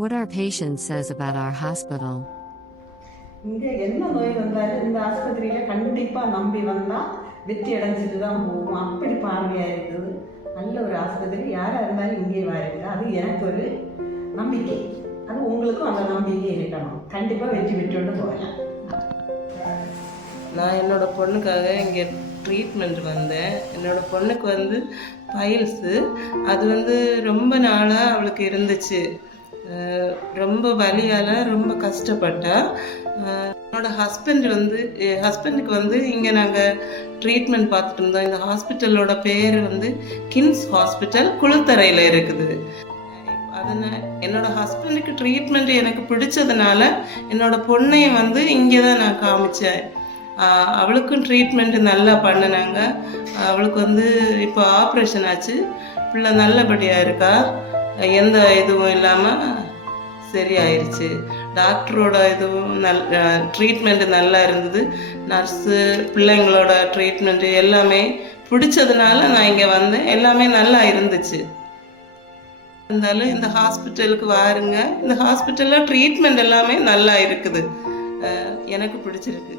What our patient says about our hospital. இங்கே என்ன நோய் வந்தாலும் இந்த ஆஸ்பத்திரியில் கண்டிப்பாக நம்பி வந்தால் வெற்றி அடைஞ்சிட்டு தான் போகும். அப்படி பார்வையாக இருக்குது. நல்ல ஒரு ஆஸ்பத்திரி, யாராக இருந்தாலும் இங்கே வாருங்க. அது எனக்கு ஒரு நம்பிக்கை. அது உங்களுக்கும் அந்த நம்பிக்கை இருக்கணும். கண்டிப்பாக வெற்றி பெற்றுட்டு போகலாம். நான் என்னோடய பொண்ணுக்காக இங்கே ட்ரீட்மெண்ட் வந்தேன். என்னோடய பொண்ணுக்கு வந்து பைல்ஸு, அது வந்து ரொம்ப நாளாக அவளுக்கு இருந்துச்சு. ரொம்ப வலியால் ரொம்ப கஷ்டப்பட்டா. என்னோடய ஹஸ்பண்டுக்கு வந்து இங்கே நாங்கள் ட்ரீட்மெண்ட் பார்த்துட்டு இருந்தோம். இந்த ஹாஸ்பிட்டலோட பேர் வந்து கிம்ஸ் ஹாஸ்பிட்டல், குளத்தரையில் இருக்குது. அதனால் என்னோடய ஹஸ்பண்டுக்கு ட்ரீட்மெண்ட் எனக்கு பிடிச்சதுனால என்னோடய பொண்ணையும் வந்து இங்கே தான் நான் காமிச்சேன். அவளுக்கும் ட்ரீட்மெண்ட்டு நல்லா பண்ணினாங்க. அவளுக்கு வந்து இப்போ ஆப்ரேஷன் ஆச்சு. பிள்ளை நல்லபடியாக இருக்கா, எந்த இதுவும் இல்லாமல் சரியாயிருச்சு. டாக்டரோட இதுவும் ட்ரீட்மெண்ட்டு நல்லா இருந்தது. நர்ஸு, பிள்ளைங்களோட ட்ரீட்மெண்ட்டு எல்லாமே பிடிச்சதுனால நான் இங்கே வந்தேன். எல்லாமே நல்லா இருந்துச்சு. இருந்தாலும் இந்த ஹாஸ்பிட்டலுக்கு வாருங்க. இந்த ஹாஸ்பிட்டலில் ட்ரீட்மெண்ட் எல்லாமே நல்லா இருக்குது. எனக்கு பிடிச்சிருக்கு.